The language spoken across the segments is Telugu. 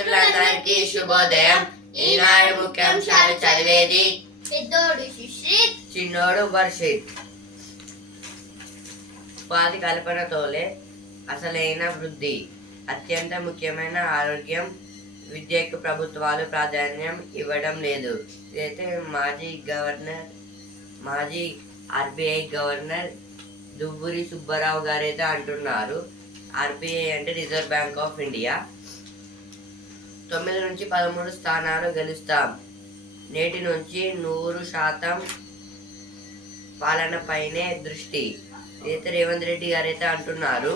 మిత్రులందరికీ శుభోదయం. ఈనాడు ముఖ్యాంశాలు చదివేది పెద్దోడు సుశ్రీత్, చిన్నోడు వర్షిత్. ఉపాధి కల్పనతోనే అసలైన వృద్ధి. అత్యంత ముఖ్యమైన ఆరోగ్యం విద్యకు ప్రభుత్వాలు ప్రాధాన్యం ఇవ్వడం లేదు. ఇదైతే మాజీ ఆర్బీఐ గవర్నర్ దువ్వూరి సుబ్బారావు గారు అయితే అంటున్నారు. ఆర్బీఐ అంటే రిజర్వ్ బ్యాంక్ ఆఫ్ ఇండియా. 9 నుంచి 13 స్థానాలు గెలుస్తాం. నేటి నుంచి 100% పాలనపైనే దృష్టి. అయితే రేవంత్ రెడ్డి గారు అయితే అంటున్నారు.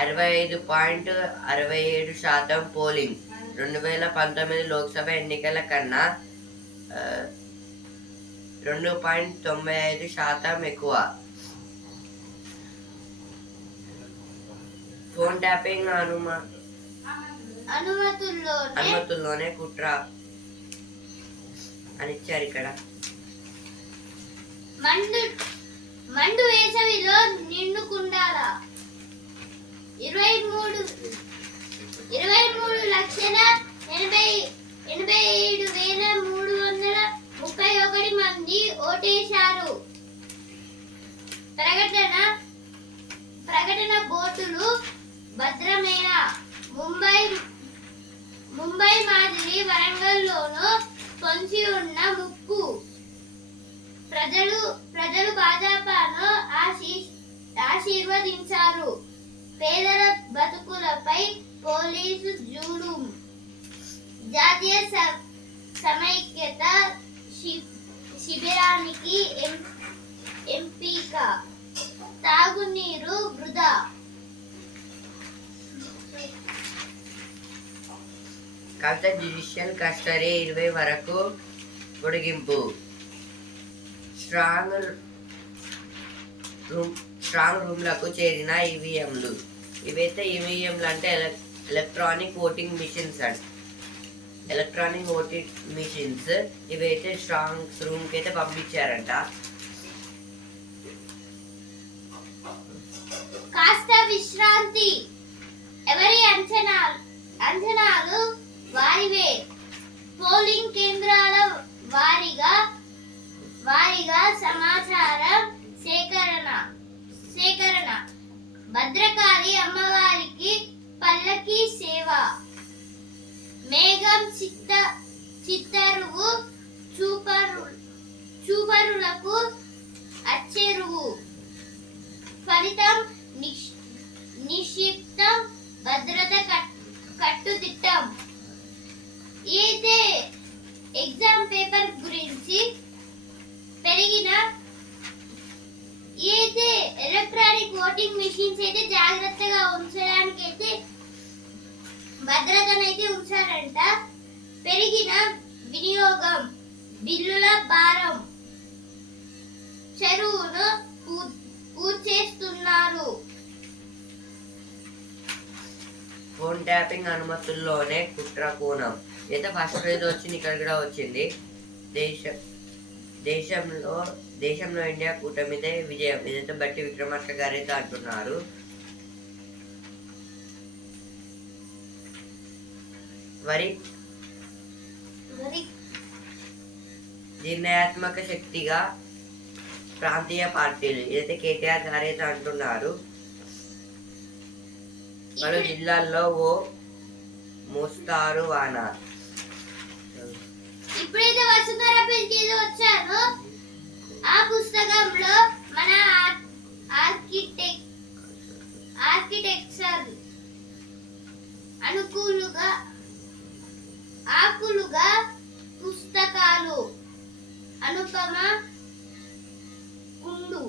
65.67% పోలింగ్ 2019 లోక్సభ ఎన్నికల కన్నా 2.95% ఎక్కువ. ఫోన్ ట్యాపింగ్ అనుమతుల్లోనే కుట్ర అని ఇచ్చారు ఇక్కడ. మండు వేసవిలో నిండుకుండాల 23,87,331 మంది ఓటేశారు. ప్రకటన బోర్డులు భద్రమేనా? ముంబై మాదిరి వరంగల్లోనూ పొంచి ఉన్న ముప్పు. ప్రజలు భాజపాను ఆశీర్వదించారు. పేదల బతుకులపై పోలీసు జూలుం. జాతీయ సమైక్యత శిబిరానికి ఎంపిక. తాగునీరు వృధా. కవిత జ్యుడిషియల్ కస్టడీ 20 వరకు పొడిగింపు. స్ట్రాంగ్ రూమ్లకు చేరిన ఈవీఎంలు. ఇవైతే ఈవీఎంలు అంటే ఎలక్ట్రానిక్ ఓటింగ్ మిషన్స్ ఇవైతే స్ట్రాంగ్ రూమ్కి అయితే పంపించారంట. కాస్త విశ్రాంతి. ఎవరి అంచనాలు వారివే. పోలింగ్ కేంద్రాల వారీగా సమాచారం సేకరణ. భద్రకాళి అమ్మవారికి పల్లకి సేవ. మేఘం చిత్తరువు చూపరులకు అచ్చెరువు. ఫలితం నిక్షిప్తం. భద్రత కట్టుదిట్టం. అయితే ఎగ్జామ్ పేపర్ గురించి ఎలక్ట్రానిక్ ఓటింగ్ మెషిన్స్ అయితే జాగ్రత్తగా ఉంచడానికి అయితే భద్రతనైతే ఉంచారంట. పెరిగిన వినియోగం, బిల్లుల భారం, చెరువును పూడ్చేస్తున్నారు. ఫోన్ ట్యాపింగ్ అనుమతుల్లోనే కుట్ర కోణం. అయితే ఫస్ట్ ప్రైజ్ వచ్చింది, ఇక్కడ కూడా వచ్చింది. దేశంలో ఇండియా కూటమిదే విజయం. ఇదైతే బట్టి విక్రమార్క గారు అయితే అంటున్నారు. వరి నిర్ణయాత్మక శక్తిగా ప్రాంతీయ పార్టీలు. ఇదైతే కేటీఆర్ గారు అయితే అంటున్నారు. పలు జిల్లాల్లో ఓ మోస్తారు వాన. ఇప్పుడైతే వసుంధర పేరుకి వచ్చాను. ఆ పుస్తకంలో మన ఆర్కిటెక్చర్ ఆకులుగా పుస్తకాలు. అనుపమ కుండు.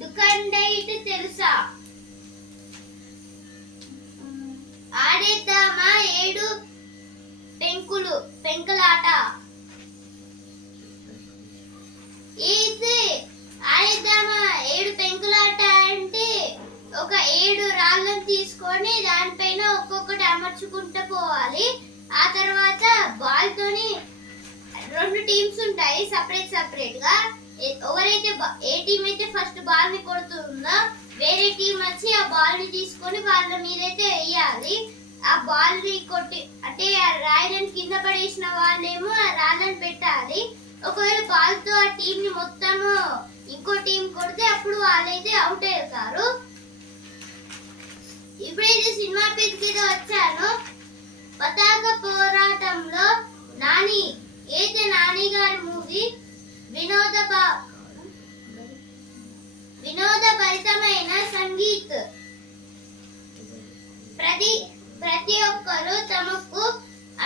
దుకాన్ డైట్ తెలుసా? ఆడేద్దామా 7 పెంకులాట. అయితే ఆడేద్దామా 7 పెంకులాట అంటే ఒక 7 రాళ్ళను తీసుకొని దానిపైన ఒక్కొక్కటి అమర్చుకుంటూ పోవాలి. ఆ తర్వాత బాల్ తోని 2 టీమ్స్ ఉంటాయి సపరేట్ గా. ఎవరైతే ఏ టీం అయితే ఫస్ట్ బాల్ ని కొడుతుందో వేరే టీం వచ్చి ఆ బాల్ ని తీసుకొని వాళ్ళ మీదైతే వేయాలి. ఆ బాల్ ని కొట్టి అంటే ఆ రాయలను కింద పడేసిన వాళ్ళేమో ఆ రాళ్ళని పెట్టాలి. ఒకవేళ బాల్ తో ఆ టీం ని మొత్తము ఇంకో టీం కొడితే అప్పుడు వాళ్ళైతే అవుట్ అవుతారు. ఇప్పుడైతే సినిమా పేజ్ కింద వచ్చాను. పతాక పోరాటంలో నాని గారి మూవీ వినోదభరితమైన సంగీత్ ప్రతి ఒక్కరూ తమకు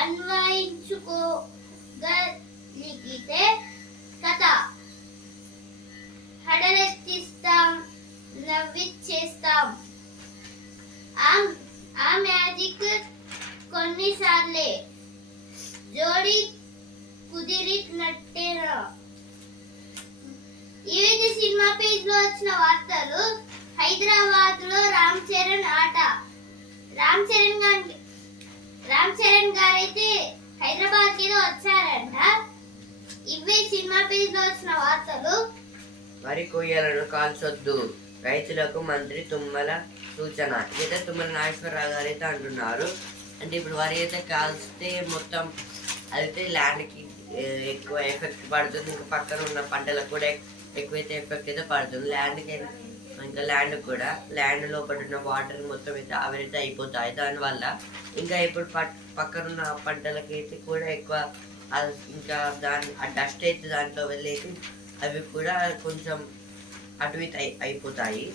అన్వయించుకోగలిగితే కథ హడలెత్తిస్తాం, నవ్విచ్చేస్తాం. ఆ మ్యాజిక్ కొన్నిసార్లే జోడి కుదిరినట్టేనా. ఇవైతే సినిమా పేజ్ లో వచ్చిన వార్తలు. హైదరాబాద్ లో రామ్ చరణ్ ఆట. రామ్ చరణ్ గారైతే హైదరాబాద్ కి వచ్చారంట. ఇవే సినిమా పేజ్ లో వచ్చిన వార్తలు. వరి కొయ్యలను కాల్చొద్దు, రైతులకు మంత్రి తుమ్మల సూచన. ఇదైతే తుమ్మల నాగేశ్వరరావు గారు అయితే అంటున్నారు. అంటే ఇప్పుడు వరి అయితే కాల్స్తే మొత్తం అదైతే ల్యాండ్కి ఎక్కువ ఎఫెక్ట్ పడుతుంది. ఇంకా పక్కన ఉన్న పంటలకు కూడా ఎక్కువైతే ఎఫెక్ట్ అయితే పడుతుంది. ల్యాండ్కి ఇంకా ల్యాండ్ లోపల ఉన్న వాటర్ మొత్తం అయితే ఆవిరైతే అయిపోతాయి. దానివల్ల ఇంకా ఇప్పుడు పక్కన ఉన్న పంటలకి అయితే కూడా ఎక్కువ ఇంకా ఆ డస్ట్ అయితే దాంట్లో వెళ్ళేసి అవి కూడా కొంచెం అటు ఇటు అయిపోతాయి.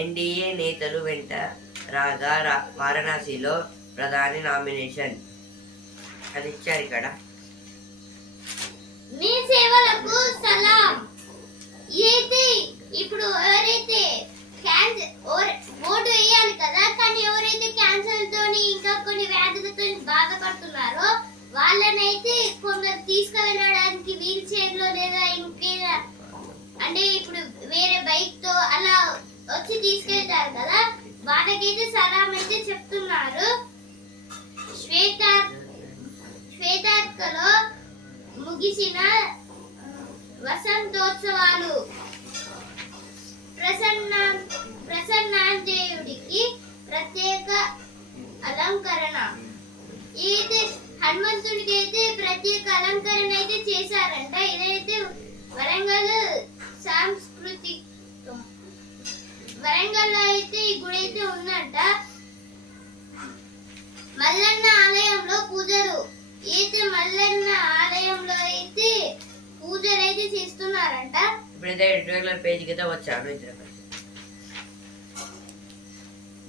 ఎన్డీఏ నేతలు వెంట రాగా వారణాసిలో ప్రధాని నామినేషన్ అని ఇచ్చారు. ఇక్కడ మీ సేవలకు సలాం. ఇదైతే ఇప్పుడు ఎవరైతే ఓటు వేయాలి కదా, కానీ ఎవరైతే క్యాన్సర్ తోని ఇంకా కొన్ని వ్యాధులతో బాధపడుతున్నారో వాళ్ళనైతే కొందరు తీసుకువెళ్ళడానికి వీల్ చైర్ లో లేదా ఇంకేదా అంటే ఇప్పుడు వేరే బైక్ తో అలా వచ్చి తీసుకెళ్తారు కదా, వాళ్ళకైతే సలాం అయితే చెప్తున్నారు. శ్వేతార్కలో ముగిసిన వసంతోత్సవాలు. ప్రసన్నాంజయుడికి ప్రత్యేక అలంకరణ. ఇదైతే హనుమంతుడికి అయితే ప్రత్యేక అలంకరణ అయితే చేశారంట. ఇదైతే వరంగల్ అయితే ఈ గుడి అయితే ఉందంట. మల్లన్న ఆలయంలో పూజలు. మల్లన్న ఆలయంలో అయితే పూజలు అయితే చేస్తున్నారంట. ఇప్పుడైతే రెగ్యులర్ పేజ్ కింద వచ్చాను.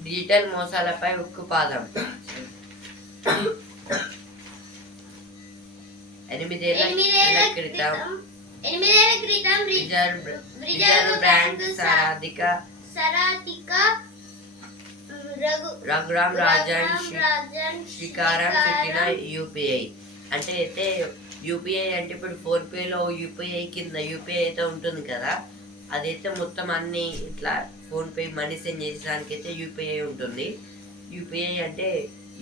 డిజిటల్ మోసాలపై ఉక్కుపాదం. 8 ఏళ్ల క్రితం రిజర్వ్ బ్యాంక్ రఘురామ్ రాజన్ శ్రీకారం చుట్టిన యూపీఐ. అంటే అయితే యూపీఐ అంటే ఇప్పుడు ఫోన్ పేలో యూపీఐ కింద యూపీఐ అయితే ఉంటుంది కదా, అదైతే మొత్తం అన్ని ఇట్లా ఫోన్ పే మనీ సెండ్ చేసేదానికి అయితే యూపీఐ ఉంటుంది. యూపీఐ అంటే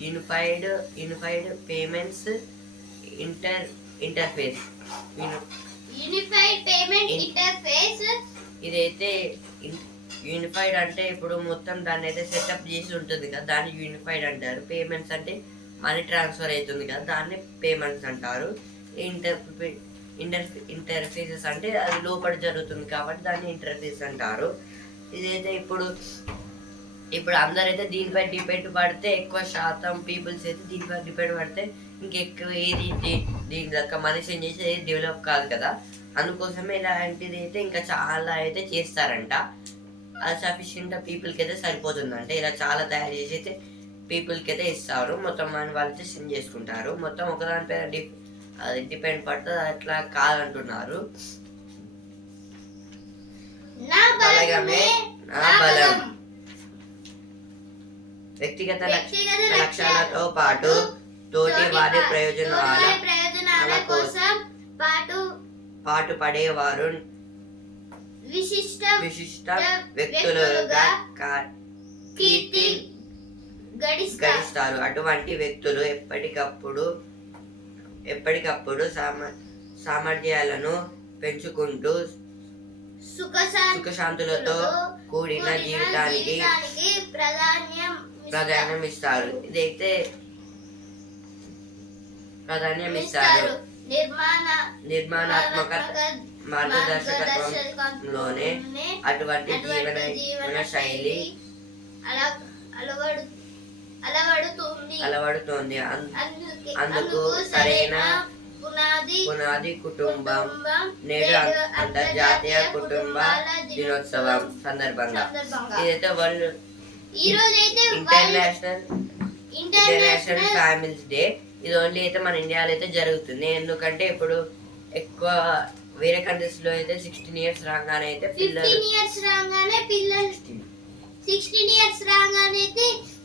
యూనిఫైడ్ పేమెంట్స్ ఇంటర్ఫేస్. ఇదైతే యూనిఫైడ్ అంటే ఇప్పుడు మొత్తం దాన్ని అయితే సెటప్ చేసి ఉంటుంది కదా, దాన్ని యూనిఫైడ్ అంటారు. పేమెంట్స్ అంటే మనీ ట్రాన్స్ఫర్ అవుతుంది కదా, దాన్ని పేమెంట్స్ అంటారు. ఇంటర్ఫేసెస్ అంటే అది లోపల జరుగుతుంది కాబట్టి దాన్ని ఇంటర్ఫేస్ అంటారు. ఇదైతే ఇప్పుడు అందరైతే దీనిపై డిపెండ్ పడితే, ఎక్కువ శాతం పీపుల్స్ అయితే దీనిపై డిపెండ్ పడితే ఇంకెక్కువ ఏది దీని దాకా మనీ సెండ్ చేసి ఏది డెవలప్ కాదు కదా, అందుకోసమే ఇలాంటిది అయితే ఇంకా చాలా అయితే చేస్తారంట. అది సఫిషియెంట్ పీపుల్కి అయితే సరిపోతుందంట. ఇలా చాలా తయారు చేసి అయితే పీపుల్కి అయితే ఇస్తారు. మొత్తం మన వాళ్ళైతే సెండ్ చేసుకుంటారు. మొత్తం ఒకదానిపై అది డిపెండ్ పడుతుంది, అట్లా కాదంటున్నారు. బలం. వ్యక్తిగత లక్ష్యాలతో పాటు తోటి వారి ప్రయోజనాల కోసం పాటు పడేవారు విశిష్ట వ్యక్తులుగా కీర్తి గడిస్తారు. అటువంటి వ్యక్తులు ఎప్పటికప్పుడు ఎప్పటికప్పుడు సామర్థ్యాలను పెంచుకుంటూ సుఖశాంతులతో కూడిన జీవితానికి ప్రాధాన్యం ఇస్తారు. నిర్మాణాత్మక మార్గదర్శకత్వంలోనే అటువంటి జీవన శైలి అలవడుతోంది. అందుకు సరైన పునాది కుటుంబం. నేడు అంతర్జాతీయ కుటుంబ దినోత్సవం సందర్భంగా ఇదైతే వరల్డ్ ఇంటర్నేషనల్ ఫ్యామిలీస్ డే. ఇది ఓన్లీ అయితే మన ఇండియాలో అయితే జరుగుతుంది. ఎందుకంటే ఇప్పుడు ఎక్కువ వేరే కంట్రీస్ లో అయితే 16 ఇయర్స్ రాగానే అయితే 16 ఇయర్స్ రాగానే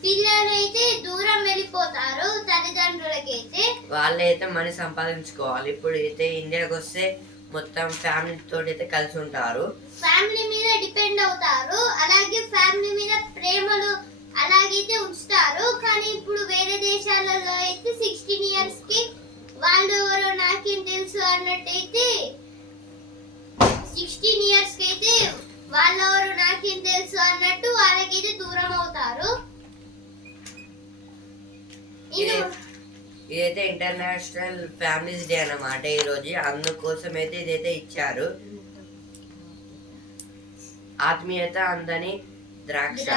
పిల్లలు అయితే దూరం వెళ్ళిపోతారు తల్లిదండ్రులకైతే. వాళ్ళైతే మనీ సంపాదించుకోవాలి. ఇప్పుడు అయితే ఇండియాకి వస్తే మొత్తం ఫ్యామిలీ తోటి అయితే కలిసి ఉంటారు. ఫ్యామిలీ మీద డిపెండ్ అవుతారు. అలాగే ఫ్యామిలీ మీద ప్రేమలు అలాగైతే ఉంచుతారు. కానీ ఇప్పుడు వేరే దేశాలలో అయితే 16 ఇయర్స్ కి వాళ్ళు ఎవరో నాకేం తెలుసు అన్నట్టయితే 16 ఇయర్స్ కి అయితే వాళ్ళెవరో నాకేం తెలుసు అన్నట్టు వాళ్ళకైతే దూరం అవుతారు. ఇదైతే ఇంటర్నేషనల్ ఫ్యామిలీస్ డే అన్నమాట ఈ రోజు. అందుకోసం అయితే ఇదైతే ఇచ్చారు. ఆత్మీయత అందని ద్రాక్ష.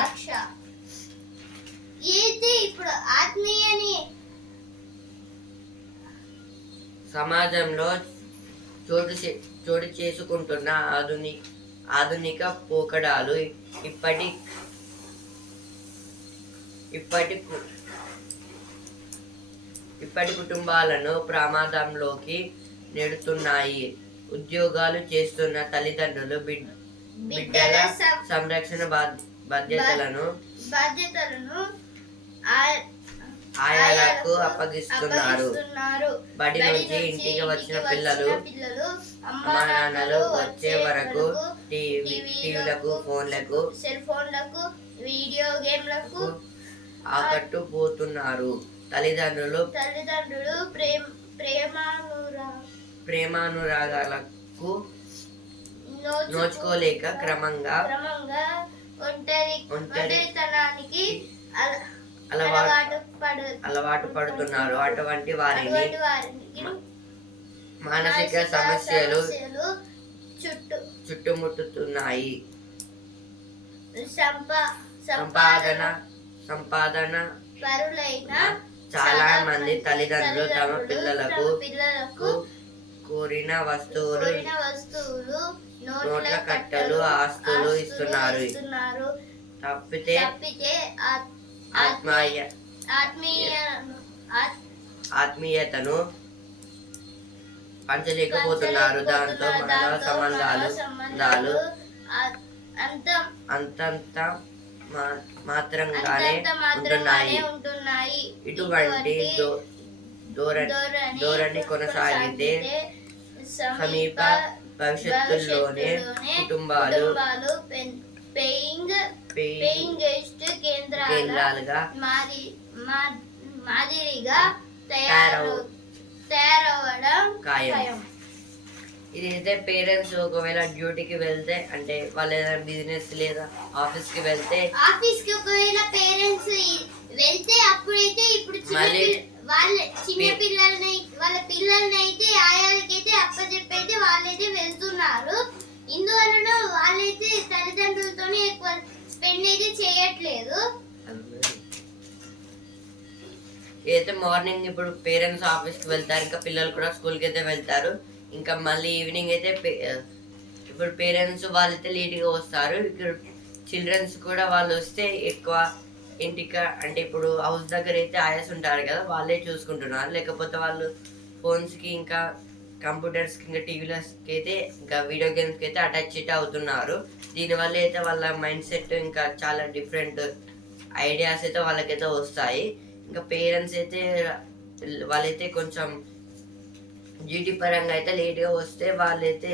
అయితే ఇప్పుడు ఆత్మీయని సమాజంలో చోటు చేసుకుంటున్న ఆధునిక పోకడాలు ఇప్పటి కుటుంబాలను ప్రమాదంలోకి నెడుతున్నాయి. ఉద్యోగాలు చేస్తున్న తల్లిదండ్రులు బిడ్డల సంరక్షణ బాధ్యతలను ఆయాలకు అప్పగిస్తున్నారు. బడి నుంచి ఇంటికి వచ్చిన పిల్లలు అమ్మా నాన్నలు వచ్చే వరకు టీవీలకు ఫోన్లకు సెల్ ఫోన్లకు వీడియో గేమ్లకు ఆకట్టుపోతున్నారు. తల్లిదండ్రులు ప్రేమానురాగాలకు నోచుకోలేక క్రమంగా ఒంటరితనానికి అలవాటు పడుతున్నారు. అటువంటి వారిని మానసిక సమస్యలు చుట్టుముట్టుతున్నాయి. సంపాదన చాలా మంది తల్లిదండ్రులు తమ పిల్లలకు కోరిన వస్తువులు నోట్ల కట్టలు ఆస్తులు ఇస్తున్నారు. తప్పితే ఆత్మీయతను పంచలేకపోతున్నారు. దాంతో మానవ సంబంధాలు అంతంత మాత్రంగానే ఉంటున్నాయి. ఇటువంటి ధోరణి కొనసాగితే సమీప భవిష్యత్తులోనే కుటుంబాలు పేయింగ్ గెస్ట్ కేంద్రాలుగా మాదిరిగా తయారవడం ఖాయం. ఇదైతే పేరెంట్స్ ఒకవేళ డ్యూటీకి వెళ్తే అంటే వాళ్ళు ఏదైనా బిజినెస్ లేదా ఆఫీస్ కి ఒకవేళ పేరెంట్స్ వెళ్తే అప్పుడైతే ఇప్పుడు వాళ్ళ పిల్లల్ని అయితే ఆయాలకైతే అప్పచెప్పైతే వాళ్ళైతే వెళ్తున్నారు. ఇందువలన వాళ్ళైతే తల్లిదండ్రులతోనే ఎక్కువ స్పెండ్ అయితే చేయట్లేదు. అయితే మార్నింగ్ ఇప్పుడు పేరెంట్స్ ఆఫీస్కి వెళ్తారు, ఇంకా పిల్లలు కూడా స్కూల్కి అయితే వెళ్తారు. ఇంకా మళ్ళీ ఈవినింగ్ అయితే ఇప్పుడు పేరెంట్స్ వాళ్ళైతే లేట్గా వస్తారు. ఇక్కడ చిల్డ్రన్స్ కూడా వాళ్ళు వస్తే ఎక్కువ ఇంటికి అంటే ఇప్పుడు హౌస్ దగ్గర అయితే ఆయాస్ ఉంటారు కదా, వాళ్ళే చూసుకుంటున్నారు. లేకపోతే వాళ్ళు ఫోన్స్కి ఇంకా కంప్యూటర్స్కి ఇంకా టీవీలకి అయితే ఇంకా వీడియో గేమ్స్కి అయితే అటాచ్ అయితే అవుతున్నారు. దీనివల్ల అయితే వాళ్ళ మైండ్ సెట్ ఇంకా చాలా డిఫరెంట్ ఐడియాస్ అయితే వాళ్ళకైతే వస్తాయి. ఇంకా పేరెంట్స్ అయితే వాళ్ళైతే కొంచెం డ్యూటీ పరంగా అయితే లేట్గా వస్తే వాళ్ళైతే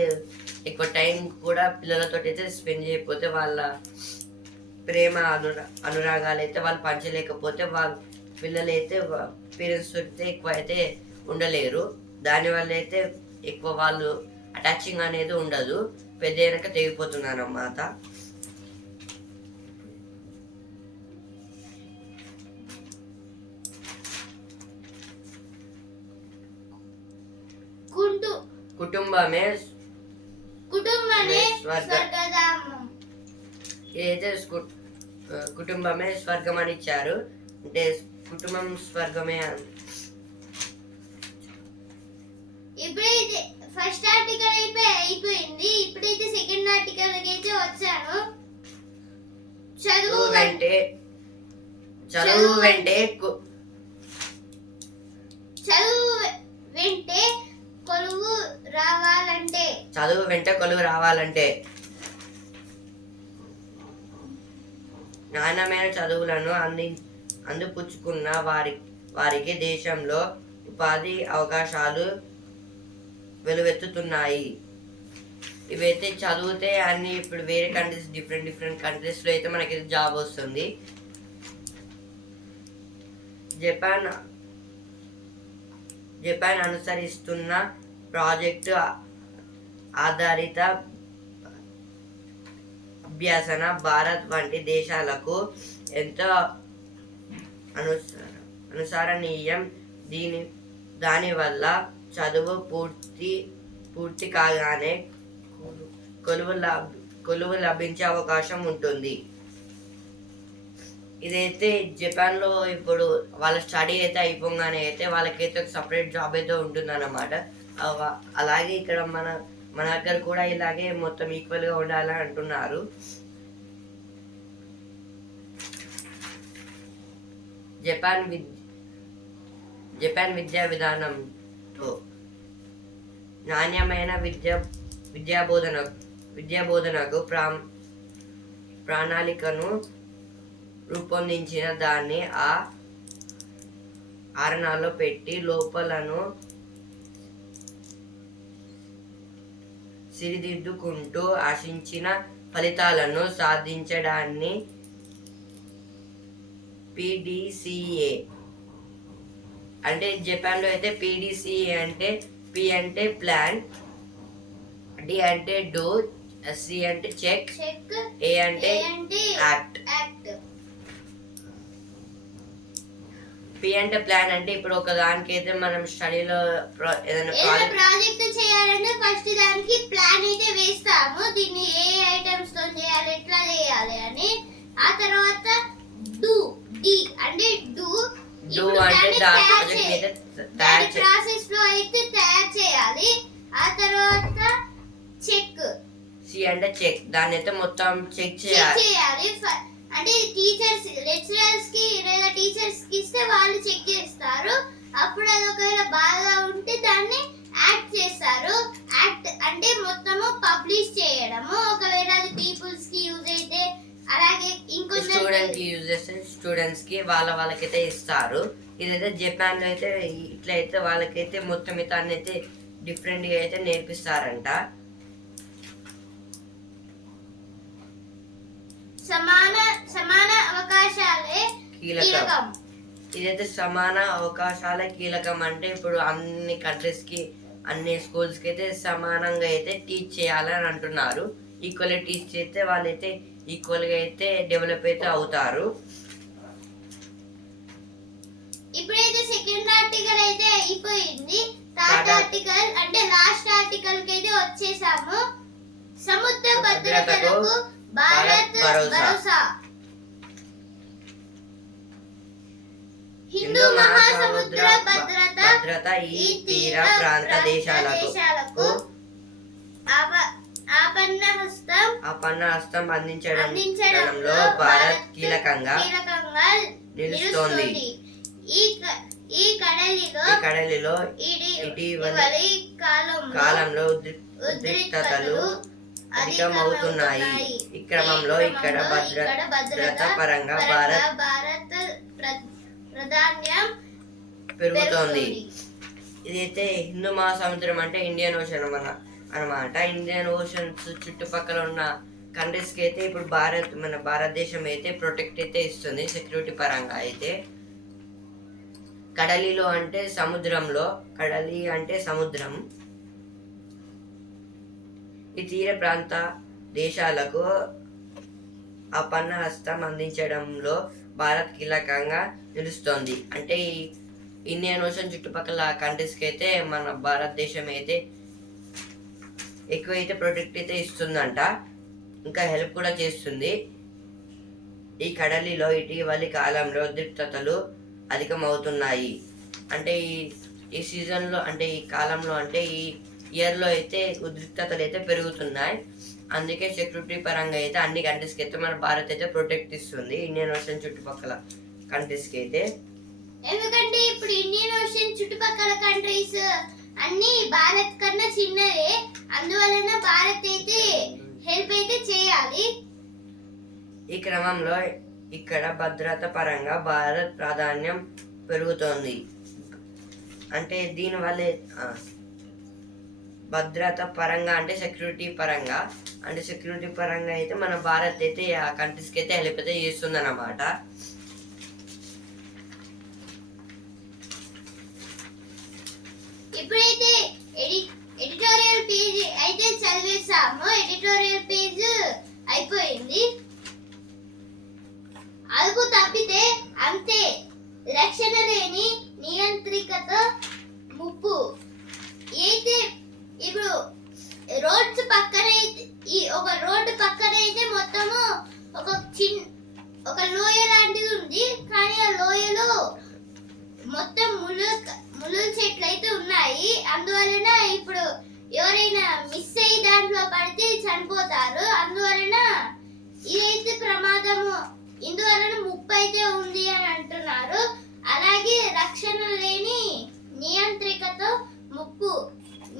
ఎక్కువ టైం కూడా పిల్లలతో అయితే స్పెండ్ చేయకపోతే వాళ్ళ ప్రేమ అనురాగాలు అయితే వాళ్ళు పంచలేకపోతే వాళ్ళ పిల్లలైతే పేరెంట్స్ తోటి ఎక్కువ అయితే ఉండలేరు. దానివల్ల అయితే ఎక్కువ వాళ్ళు అటాచింగ్ అనేది ఉండదు, పెద్ద అయినాక తెగిపోతుంది అన్నమాట. కుటుంబమే స్వర్గధామం. ఏదైతే కుటుంబమే స్వర్గం అని ఇచ్చారు, అంటే కుటుంబం స్వర్గమే అని. ఇప్పుడైతే ఫస్ట్ ఆర్టికల్ అయిపోయింది. ఇప్పుడైతే సెకండ్ ఆర్టికల్ అయితే వచ్చాను. చదువు వెంటే కొలువు రావాలంటే నాణ్యమైన చదువులను అందిపుచ్చుకున్న వారికి దేశంలో ఉపాధి అవకాశాలు వెలువెత్తుతున్నాయి. ఇవైతే చదివితే అన్ని ఇప్పుడు వేరే కంట్రీస్, డిఫరెంట్ కంట్రీస్లో అయితే మనకి జాబ్ వస్తుంది. జపాన్ అనుసరిస్తున్న ప్రాజెక్టు ఆధారిత అభ్యాసన భారత్ వంటి దేశాలకు ఎంతో అనుసరణీయం. దానివల్ల చదువు పూర్తి కాగానే కొలువు లభించే అవకాశం ఉంటుంది. ఇదైతే జపాన్లో ఇప్పుడు వాళ్ళ స్టడీ అయితే అయిపోగానే అయితే వాళ్ళకైతే ఒక సపరేట్ జాబ్ అయితే ఉంటుందన్నమాట. అలాగే ఇక్కడ మన దగ్గర కూడా ఇలాగే మొత్తం ఈక్వల్గా ఉండాలని అంటున్నారు. జపాన్ విద్యా విధానంతో నాణ్యమైన విద్యాబోధనకు ప్రణాళికను రూపొందించిన దాన్ని ఆరణాల్లో పెట్టి లోపాలను సరిదిద్దుకుంటూ ఆశించిన ఫలితాలను సాధించడాన్ని PDCA అంటే జపాన్లో అయితే PDCA అంటే P అంటే ప్లాన్, D అంటే డూ, C అంటే చెక్, A అంటే యాక్ట్. P అంటే ప్లాన్ అంటే ఇప్పుడు ఒక దానికి అయితే మనం స్టడీలో ఏదైనా ప్రాజెక్ట్ చేయాలంటే ఫస్ట్ దానికి ప్లాన్ అయితే వేస్తాము, దీన్ని ఏ ఐటమ్స్ తో చేయాలి, ఎట్లా చేయాలి అని. ఆ తర్వాత డూ అంటే ప్రాసెస్ లో అయితే తయారు చేయాలి. ఆ తర్వాత చెక్, C అంటే చెక్, దాన్ని అయితే మొత్తం చెక్ చేయాలి. అంటే టీచర్స్ లెక్చరర్స్ కి లేదా టీచర్స్ కి ఇస్తే వాళ్ళు చెక్ చేస్తారు. అప్పుడు అది ఒకవేళ బాగా ఉంటే దాన్ని యాక్ట్ చేస్తారు. యాక్ట్ అంటే మొత్తము పబ్లిష్ చేయడము. ఒకవేళ అది పీపుల్స్ కి యూజ్ అయితే, అలాగే స్టూడెంట్స్ కి వాళ్ళకైతే ఇస్తారు. ఇదైతే జపాన్ లో అయితే ఇట్లయితే వాళ్ళకైతే మొత్తం అయితే అన్ని అయితే డిఫరెంట్ గా అయితే నేర్పిస్తారంట. సమాన అవకాశాలే కీలకం. ఇదైతే సమాన అవకాశాల కీలకం అంటే ఇప్పుడు అన్ని కంట్రీస్ కి, అన్ని స్కూల్స్ కి అయితే సమానంగా అయితే టీచ్ చేయాలని అంటున్నారు. ఈక్వల్ గా టీచ్ చేస్తే వాళ్ళైతే ఈక్వల్ గా అయితే డెవలప్ అయితే అవుతారు. ఇప్పుడైతే సెకండ్ ఆర్టికల్ అయితే అయిపోయింది. థర్డ్ ఆర్టికల్ అంటే లాస్ట్ ఆర్టికల్ కి అయితే వచ్చేసాము. సముద్ర భద్రతకు భారత్ భరోసా. హిందూ మహాసముద్ర భద్రత ఈ తీర ప్రాంత దేశాలకు ఆపన్న హస్తం అందించడంలో భారత్ కీలకంగా నిలుస్తోంది. ఈ కడలిలో ఇటీవలి కాలంలో ఉద్రిక్తతలు అధికమవుతున్నాయి. ఈ క్రమంలో ఇక్కడ భద్రత పరంగా భారత్ ప్రాధాన్యం పెరుగుతోంది. ఇదైతే హిందూ మహాసముద్రం అంటే ఇండియన్ ఓషన్ అన్నమాట. ఇండియన్ ఓషన్స్ చుట్టుపక్కల ఉన్న కంట్రీస్ కి అయితే ఇప్పుడు మన భారతదేశం అయితే ప్రొటెక్ట్ అయితే ఇస్తుంది సెక్యూరిటీ పరంగా అయితే. కడలిలో అంటే సముద్రంలో, కడలి అంటే సముద్రం. ఈ తీర ప్రాంత దేశాలకు అపన్న హస్తం అందించడంలో భారత్ కీలకంగా నిలుస్తోంది. అంటే ఈ ఇండియన్ ఓషన్ చుట్టుపక్కల కంట్రీస్కి అయితే మన భారతదేశం అయితే ఎక్కువైతే ప్రొటెక్ట్ అయితే ఇస్తుందంట, ఇంకా హెల్ప్ కూడా చేస్తుంది. ఈ కడలిలో ఇటీవలి కాలంలో ఉద్రిక్తతలు అధికమవుతున్నాయి. అంటే ఈ సీజన్లో, అంటే ఈ కాలంలో, అంటే ఈ ఇయర్లో అయితే ఉద్రిక్తతలు అయితే పెరుగుతున్నాయి. అందుకే సెక్యూరిటీ పరంగా అయితే అన్ని కంట్రీస్కి అయితే మన భారత్ అయితే ప్రొటెక్ట్ ఇస్తుంది, ఇండియన్ ఓషన్ చుట్టుపక్కల కంట్రీస్కి అయితే. ఎందుకంటే ఇప్పుడు ఇండియన్ ఓషన్ చుట్టుపక్కల కంట్రీస్ అన్ని భారత్ కన్నా చిన్నవే, అందువలన భారత్ అయితే హెల్ప్ అయితే చేయాలి. ఈ క్రమంలో ఇక్కడ భద్రత పరంగా భారత్ ప్రాధాన్యం పెరుగుతోంది. అంటే దీనివల్లే భద్రత పరంగా అంటే సెక్యూరిటీ పరంగా, అంటే సెక్యూరిటీ పరంగా అయితే మన భారత్ అయితే ఆ కంట్రీస్కి అయితే హెల్ప్ అయితే చేస్తుంది అన్నమాట. ఇప్పుడైతే ఎడిటోరియల్ పేజ్ అయితే చదివేసాము. ఎడిటోరియల్ పేజ్ అయిపోయింది. అదుపు తప్పితే అంతే, రక్షణ లేని నియంత్రికత ముప్పు. అయితే ఇప్పుడు రోడ్స్ పక్కన ఈ ఒక రోడ్డు పక్కన అయితే మొత్తము ఒక లోయ లాంటిది ఉంది. కానీ ఆ లోయలో మొత్తం ముళ్ళు చెట్లు అయితే ఉన్నాయి. అందువలన ఇప్పుడు ఎవరైనా మిస్ అయ్యి దాంట్లో పడితే చనిపోతారు. అందువలన ఇదైతే ప్రమాదము, ఇందువలన ముప్పు అయితే ఉంది అని అంటున్నారు. అలాగే రక్షణ లేని నియంత్రికతో ముప్పు.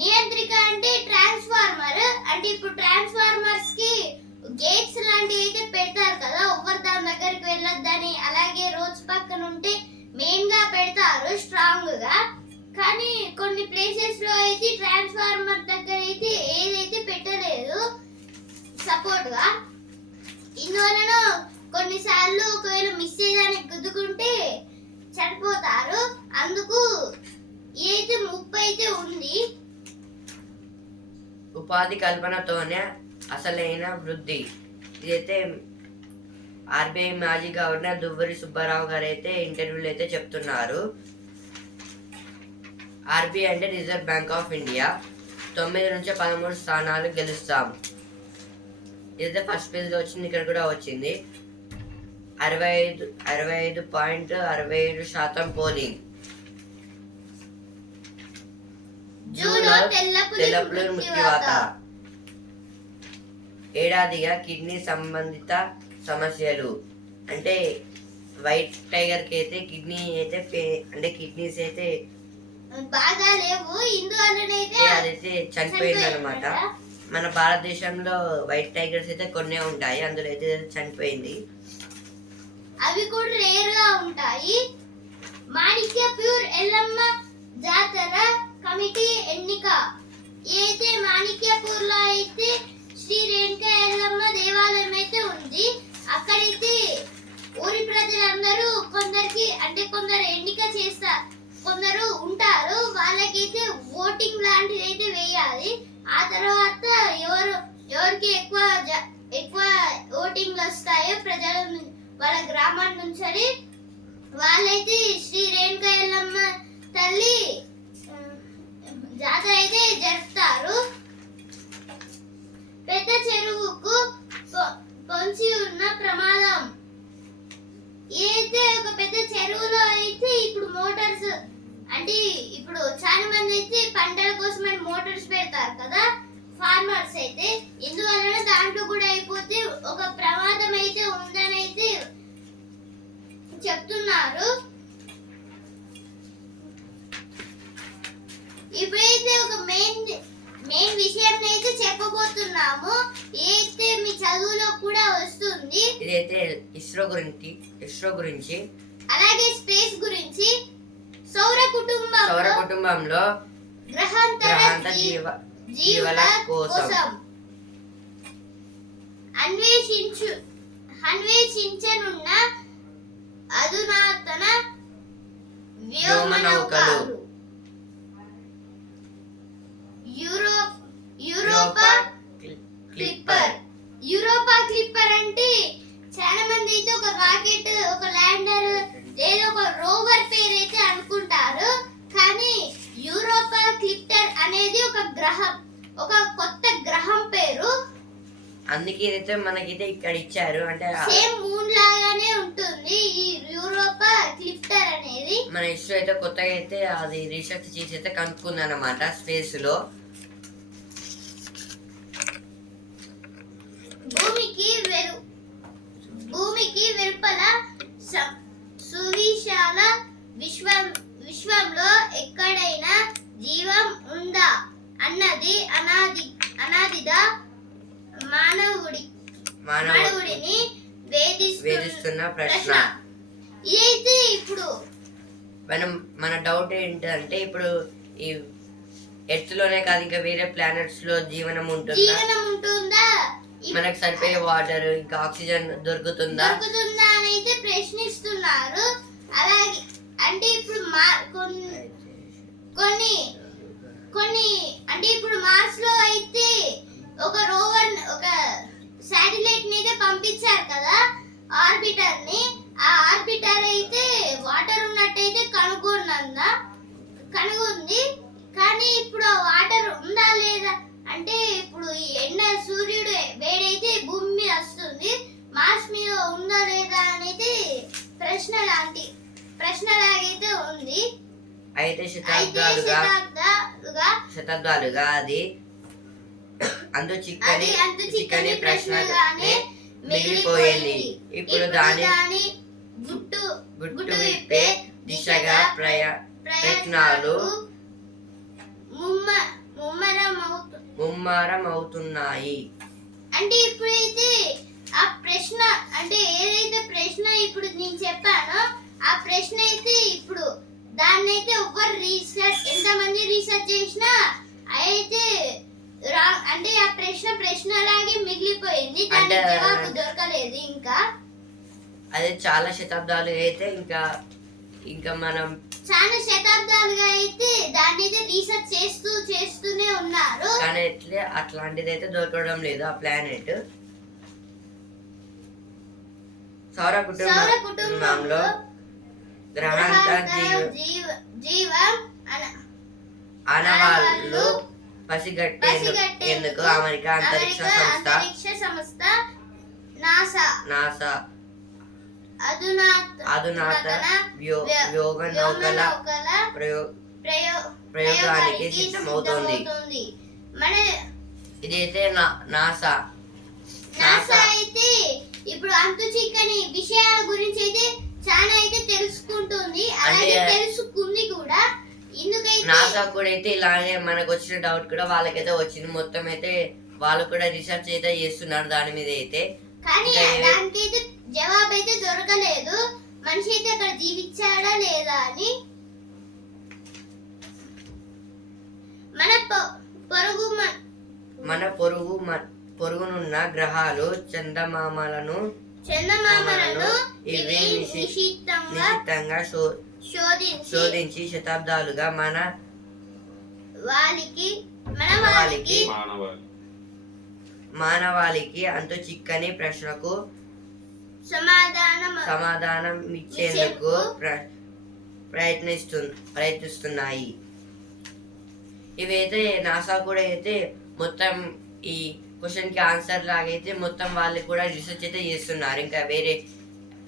నియంత్రిక అంటే ట్రాన్స్ఫార్మర్. అంటే ఇప్పుడు ట్రాన్స్ఫార్మర్స్ కి గేట్స్ లాంటివి అయితే పెడతారు కదా, ఎవరు దాని దగ్గరికి వెళ్ళొద్దని. అలాగే రోడ్స్ పక్కన ఉంటే మెయిన్ గా పెడతారు స్ట్రాంగ్ గా. కానీ కొన్ని ప్లేసెస్ లో అయితే ట్రాన్స్ఫార్మర్ దగ్గర అయితే ఏదైతే పెట్టలేదు సపోర్ట్ గా. ఇందువలన కొన్నిసార్లు ఒకవేళ మిస్ అయ్యేదానికి గుద్దుకుంటే చనిపోతారు. అందుకు ఏదైతే ముప్పు అయితే ఉంది. ఉపాధి కల్పనతోనే అసలైన వృద్ధి. ఇదైతే ఆర్బీఐ మాజీ గవర్నర్ దువ్వూరి సుబ్బారావు గారు అయితే ఇంటర్వ్యూలో అయితే చెప్తున్నారు. ఆర్బీఐ అంటే రిజర్వ్ బ్యాంక్ ఆఫ్ ఇండియా. 9 నుంచి 13 స్థానాలు గెలుస్తాం. ఇదైతే ఫస్ట్ పేజ్లో వచ్చింది, ఇక్కడ కూడా వచ్చింది. 65.67% పోలింగ్. జూలో తెల్లపులి మృత్యువాత. ఏడాదిగా కిడ్నీ సంబంధిత సమస్యలు. అంటే వైట్ టైగర్ కి అయితే కిడ్నీ అయితే అంటే కిడ్నీస్ అయితే బాగా లేవు, ఇందువల్లనైతే అదైతే చనిపోయింది అనమాట. మన భారతదేశంలో వైట్ టైగర్స్ అయితే కొన్నే ఉంటాయి, అందులో అయితే చనిపోయింది. అవి కూడా రేర్ గా ఉంటాయి. మాణిక్యపూర్ ఎల్లమ్మ జాతర కమిటీ ఎన్నిక. అయితే మాణిక్యపూర్ లో అయితే శ్రీ రేణుకా ఎల్లమ్మ దేవాలయం అయితే ఉంది. అక్కడైతే ఊరి ప్రజలందరూ కొందరు ఎన్నిక చేస్తారు, కొందరు ఉంటారు. వాళ్ళకైతే ఓటింగ్ లాంటిది అయితే వేయాలి. ఆ తర్వాత ఎవరికి ఎక్కువ ఓటింగ్లు వస్తాయో ప్రజల వాళ్ళ గ్రామం నుంచి వాళ్ళైతే శ్రీ రేణుకా ఎల్లమ్మ తల్లి జాతర అయితే జరుపుతారు. పెద్ద చెరువుకు పొంచి ఉన్న ప్రమాదం. ఏదైతే ఒక పెద్ద చెరువులో అయితే ఇప్పుడు మోటార్స్, అంటే ఇప్పుడు చాలా మంది అయితే పంటల కోసమని మోటార్స్ పెడతారు కదా ఫార్మర్స్ అయితే, ఇందువలన దాంట్లో కూడా అయిపోతే ఒక ప్రమాదం అయితే ఉందని అయితే చెప్తున్నారు. ఇప్పుడైతే ఒక మెయిన్ విషయం అయితే చెప్పబోతున్నాము. అయితే మీ చదువులో కూడా వస్తుంది. ఇదైతే ఇస్రో గురించి అలాగే స్పేస్ గురించి. సౌర కుటుంబంలో గ్రహాంతర జీవుల కోసం అన్వేషించనున్న అధునాతన వ్యోమనౌకలు. Europa Clipper. యూరోపా క్లిప్పర్ అంటే చాలా మంది అయితే ఒక రాకెట్, ఒక ల్యాండర్ లేదా ఒక రోవర్ పేరైతే అనుకుంటారు. కానీ యూరోపా క్లిప్పర్ అనేది ఒక గ్రహం, ఒక కొత్త గ్రహం పేరు. అందుకే ఇదైతే మనకైతే ఇక్కడ ఇచ్చారు. అంటే సేమ్ మూన్ లాగానే ఉంటుంది ఈ యూరోపా క్లిప్పర్ అనేది. మన ఇస్రో అయితే కొత్తగా అయితే అది రీసెర్చ్ చేసి అయితే కనుక్కుందన్నమాట స్పేస్ లో. భూమికి వెలుపల సువిశాల విశ్వంలో ఎక్కడైనా జీవం ఉందా అన్నది అనాదిగా మానవుడిని వేధిస్తున్న ప్రశ్న. ఇదైతే ఇప్పుడు మన డౌట్ ఏంటంటే ఇప్పుడు ఈ ఎర్త్ లోనే కాదు ఇంకా వేరే ప్లానెట్స్ లో జీవనం ఉంటుందా, మనకు సరిపోయే వాటర్ ఇంకా ఆక్సిజన్ దొరుకుతుందా అని అయితే ప్రశ్నిస్తున్నారు. అలాగే అంటే ఇప్పుడు కొన్ని అంటే ఇప్పుడు మార్స్ లో అయితే ఒక రోవర్, ఒక శాటిలైట్ ని అయితే పంపించారు కదా, ఆర్బిటర్ ని. ఆ ఆర్బిటర్ అయితే వాటర్ ఉన్నట్టయితే కనుగొంది. కానీ ఇప్పుడు ఆ వాటర్ ఉందా లేదా అంటే ఇప్పుడు ఈ ఎండ సూర్యుడు వేడైతే భూమి మీద వస్తుంది, మార్స్ మీద ఉందా లేదా అనేది ప్రశ్నలాగైతే ఉంది. అయితే శతాబ్దాలుగా అది అంతు చిక్కని ప్రశ్నగానే మిగిలిపోయింది. ఇప్పుడు దాని గుట్టు విప్పే దిశగా ప్రయత్నాలు ముమ్మరం అవుతున్నాయి. అంటే ఇప్పుడైతే ఆ ప్రశ్న అంటే ఏదైతే ప్రశ్న ఇప్పుడు నేను చెప్పానో ఆ ప్రశ్న అయితే ఇప్పుడు దాన్ని అయితే ఎంతమంది రీసెర్చ్ చేసినా అయితే అంటే ఆ ప్రశ్నలాగే మిగిలిపోయింది, దానికి జవాబు దొరకలేదు. ఇంకా అదే చాలా శతాబ్దాలు అయితే ఇంకా మనం చాలా శతాబ్దాలుగా అయితే దాన్ని అయితే రీసెర్చ్ చేస్తూనే ఉన్నారు. కానీ అట్లాంటిది అయితే దొరకడం లేదు. ఆ ప్లానెట్ సౌర కుటుంబంలో గ్రహాంతర జీవం ఆనవాళ్ళు పసిగట్టేందుకు అమెరికా అంతరిక్ష సంస్థ నాసా అధునాతన వ్యోమనౌకల ప్రయోగానికి సిద్ధమవుతోంది. ఇదైతే నాసా అయితే ఇప్పుడు అంతు చిక్కని విషయాల గురించి అయితే చాలా అయితే తెలుసుకుంటుంది, అలాగే తెలుసుకుంది కూడా. నాసా కూడా అయితే ఇలాగే మనకు వచ్చిన డౌట్ కూడా వాళ్ళకైతే వచ్చింది. మొత్తం అయితే వాళ్ళు కూడా రీసెర్చ్ అయితే చేస్తున్నారు దాని మీద అయితే. కానీ దానికైతే జవాబు అయితే దొరకలేదు, మనిషి అయితే అక్కడ జీవించాడా లేదా అని. మన పొరుగునున్న గ్రహాలు చందమామలను ఇవి నిశితంగా శోధించి శతాబ్దాలుగా మానవాళికి అంతు చిక్కని ప్రశ్నకు సమాధానం ఇచ్చేందుకు ప్రయత్నిస్తున్నాయి. ఇవైతే నాసా కూడా అయితే మొత్తం ఈ క్వశ్చన్ కి ఆన్సర్ లాగైతే మొత్తం వాళ్ళు కూడా రీసెర్చ్ అయితే చేస్తున్నారు. ఇంకా వేరే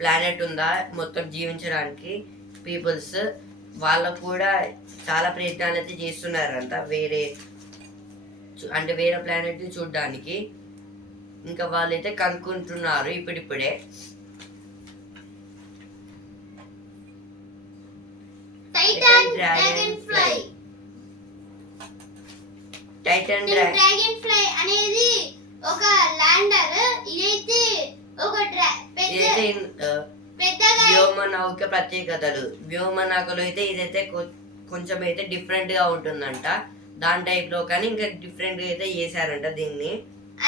ప్లానెట్ ఉందా మొత్తం జీవించడానికి పీపుల్స్, వాళ్ళకు కూడా చాలా ప్రయత్నాలు అయితే చేస్తున్నారంట వేరే ప్లానెట్ ని చూడడానికి. ఇంకా వాళ్ళైతే కనుక్కుంటున్నారు ఇప్పుడిప్పుడే. టైటాన్ డ్రాగన్ ఫ్లై అనేది ఒక ల్యాండర్. ఇదైతే ఒక వ్యోమనౌక ప్రత్యేకతలు. వ్యోమనౌకలో అయితే ఇదైతే కొంచెం అయితే డిఫరెంట్ గా ఉంటుందంట దాని టైప్ లో, కానీ ఇంకా డిఫరెంట్ గా అయితే చేశారంట దీన్ని.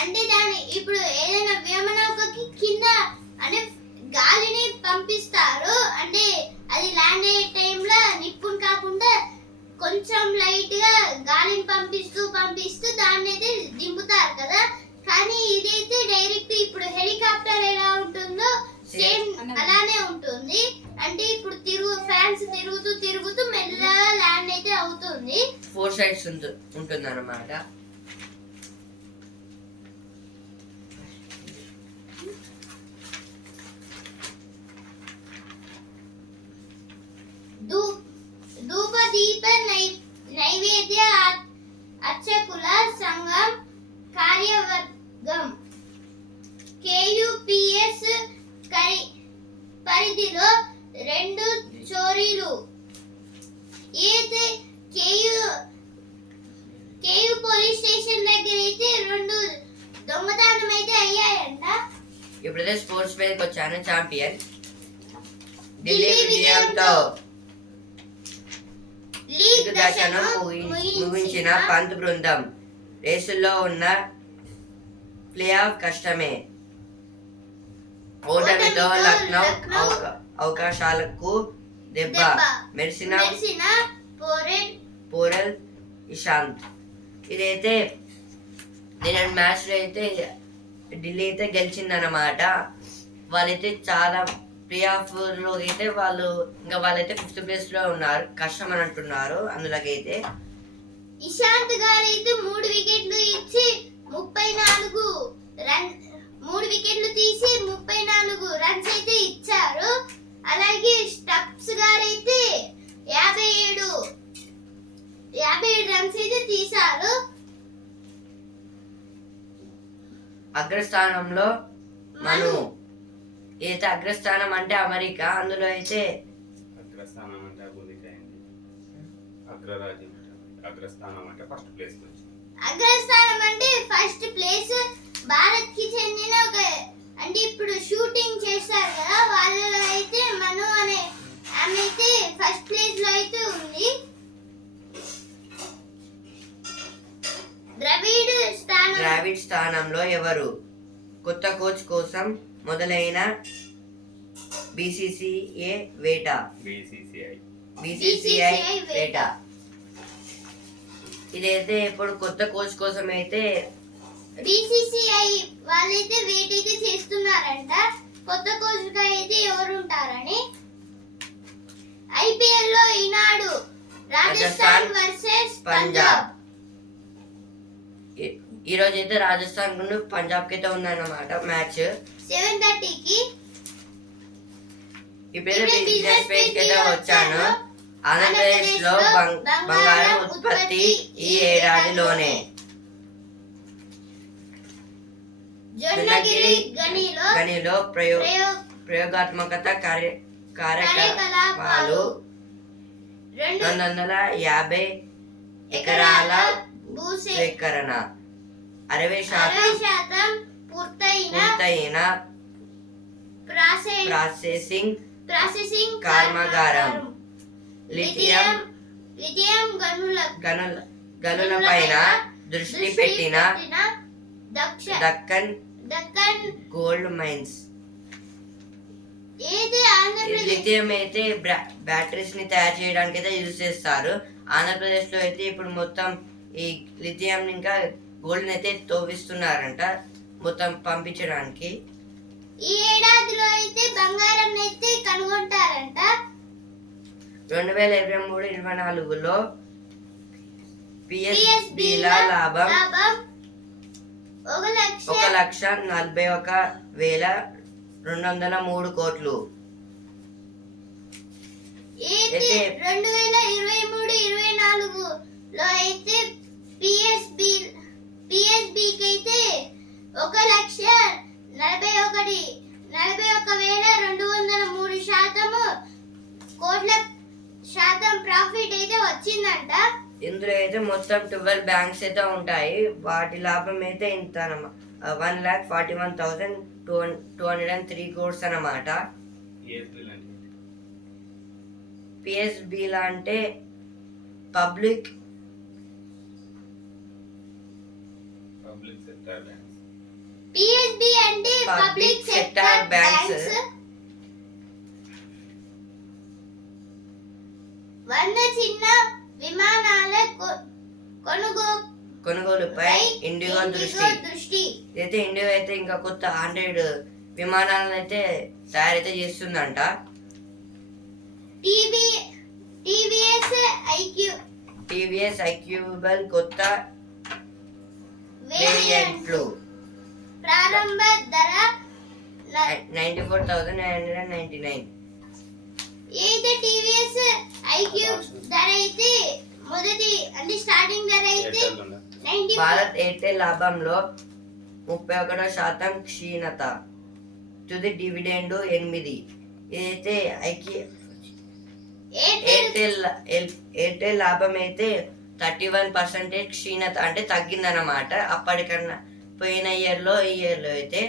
అంటే దాని ఇప్పుడు ఏదైనా వ్యోమనౌకకి కింద అంటే గాలిని పంపిస్తారు, అంటే అది ల్యాండ్ అయ్యే టైంలో నిప్పుని కాకుండా కొంచెం లైట్ గా గాలిని పంపిస్తూ దాన్ని అయితే దింపుతారు కదా. కానీ ఇదైతే డైరెక్ట్ ఇప్పుడు హెలికాప్టర్ ఎలా ఉంటుందో సేమ్ అలానే ఉంటుంది. అంటే ఇప్పుడు ఫ్యాన్స్ తిరుగుతూ మెల్లగా ల్యాండ్ అయితే అవుతుంది. 4 సైడ్స్ ఉంటుంది అన్నమాట. ధూప దీప నైవేద్య అర్చకుల సంఘం కార్యవర్గం KUPS పరిధిలో 2 చోరీలు అయితే కేయు పోలీస్ స్టేషన్ దగ్గర అయితే 2 దొంగతనం అయితే అయ్యాయంట. ఇప్పుడైతే స్పోర్ట్స్ మీదకి వచ్చాను. ఛాంపియన్ ఢిల్లీ విజయంతో లీగ్ దశను ముగించిన ముగించిన పంత్ బృందం రేసుల్లో ఉన్న ప్లే ఆఫ్ కష్టమే. ఓటమితో లక్నో అవకాశాలకు దెబ్బ మెరిసిన పోరెల్ ఇషాంత్. ఇదైతే నేను మ్యాచ్ లో అయితే ఢిల్లీ అయితే గెలిచిందన్నమాట. వాళ్ళైతే చాలా ప్లే ఆఫ్ లో అయితే వాళ్ళైతే 5th ప్లేస్ లో ఉన్నారు. కష్టం అని అంటున్నారు. అందులోకైతే ఇషాంత్ గారు అయితే 3 వికెట్లు ఇచ్చి 34 రన్ 3 వికెట్లు తీసి 34 రన్స్ అయితే ఇచ్చారు. అలాగే స్టప్స్ గారు అయితే 57 రన్స్ అయితే తీశారు. అగ్రస్థానంలో మను. అయితే అగ్రస్థానం అంటే అమెరికా. అందులో అయితే అగ్రస్థానం అంటే అభివృద్ధి అయింది. అగ్రరాజ్యం అగ్రస్థానం అంటే ఫస్ట్ ప్లేస్ వచ్చింది. అగ్రస్థానం అంటే ఫస్ట్ ప్లేస్ భారత్ కి చెందిన అంటే ఇప్పుడు షూటింగ్ చేస్తారు కదా వాళ్ళలో అయితే మను అనే ఆమె అయితే ఫస్ట్ ప్లేస్ లో అయితే ఉంది. ద్రావిడ్ స్థానంలో ఎవరు? కొత్త కోచ్ కోసం మొదలైన బీసీసీఐ వేట. ఇదైతే ఇప్పుడు కొత్త కోచ్ కోసం అయితే బీసీసీఐ వాళ్ళైతే వెయిట్ అయితే చేస్తున్నారంట కొత్త కోచ్ గా అయితే ఎవరు ఉంటారని. ఐపీఎల్ లో ఈనాడు రాజస్థాన్ వర్సెస్ పంజాబ్. ఈ రోజు అయితే రాజస్థాన్ పంజాబ్ కి అయితే ఉందన్నమాట మ్యాచ్ 7:30 కి. ఇప్పుడు బిజినెస్ పేజ్ కి అయితే వచ్చాను. ఆంధ్రప్రదేశ్ లో బంగారం ఉత్పత్తి ఈ ఏడాదిలోనే జొన్నగిరి గనిలో ప్రయోగాత్మక కార్యకలాపాలు 250 ఎకరాల భూసేకరణ 60% పూర్తయిన ప్రాసెసింగ్ కర్మాగారం. లిథియం గనులపైన దృష్టి పెట్టిన దక్కన్ గోల్డ్ మైన్స్. లిథియం అయితే బ్యాటరీస్ ని తయారు చేయడానికి అయితే యూజ్ చేస్తారు. ఆంధ్రప్రదేశ్ లో అయితే ఇప్పుడు మొత్తం ఈ లిథియం ఇంకా గోల్డ్ అయితే తవ్విస్తున్నారంట మొత్తం పంపించడానికి. ఈ ఏడాదిలో అయితే బంగారం అయితే కనుగొంటారంట. 2023-24లో పిఎస్బిల లాభం 1,41,203 కోట్లు. 2023-24 లో అయితే పిఎస్బికి అయితే 1,41,203 కోట్ల శాతం ప్రాఫిట్ అయితే వచ్చిందంట. ఇందులో అయితే మొత్తం 12 బ్యాంక్స్ అయితే ఉంటాయి. వాటి లాభం అయితే ఇంత 1,41,203 crores అన్నమాట. పిఎస్బి అంటే పబ్లిక్ సెక్టర్ బ్యాంక్స్. పిఎస్బి అంటే పబ్లిక్ సెక్టర్ బ్యాంక్స్. చిన్న విమానాల కొనుగోలుపై ఇండిగో దృష్టి. ఇదైతే ఇండిగో అయితే ఇంకా కొత్త 100 విమానాలను అయితే తయారైతే చేస్తుందంట. టీవీఎస్ ఐక్యూబల్ కొత్త వేరియంట్లు ప్రారంభ ధర 94,999. అయితే టీవీఎస్ ఐక్యూ ధర అయితే మొదటి అంటే స్టార్టింగ్ ధర అయితే ఎయిర్టెల్ ఉందా? 95. భారత్ ఎయిర్టెల్ లాభంలో 31% క్షీణత. తుది డివిడెండ్ 8. ఇదైతే ఎయిర్టెల్ లాభం అయితే 31% క్షీణత అంటే తగ్గిందన్నమాట. అప్పటికన్నా పోయిన ఇయర్లో ఈ ఇయర్లో అయితే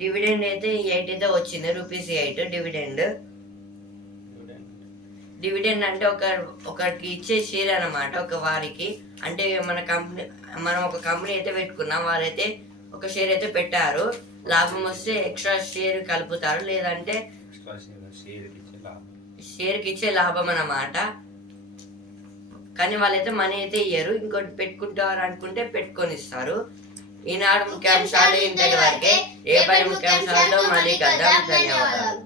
డివిడెండ్ అయితే 8 అయితే వచ్చింది, ₹8 డివిడెండ్. డివిడెండ్ అంటే ఒకరికి ఇచ్చే షేర్ అన్నమాట, ఒక వారికి. అంటే మనం ఒక కంపెనీ అయితే పెట్టుకున్నాం, వారైతే ఒక షేర్ అయితే పెట్టారు. లాభం వస్తే ఎక్స్ట్రా షేర్ కలుపుతారు, లేదంటే ఎక్స్ట్రా షేర్కి ఇచ్చే లాభం. షేర్కి ఇచ్చే లాభం అన్నమాట. కానీ వాళ్ళైతే మనీ అయితే ఇయ్యరు, ఇంకోటి పెట్టుకుంటారు అనుకుంటే పెట్టుకొని ఇస్తారు. ఈనాడు ముఖ్యాంశాలు ఇంతటి వరకే. రేపటి ముఖ్యాంశాల్లో మళ్ళీ కలుద్దాం. ధన్యవాదాలు.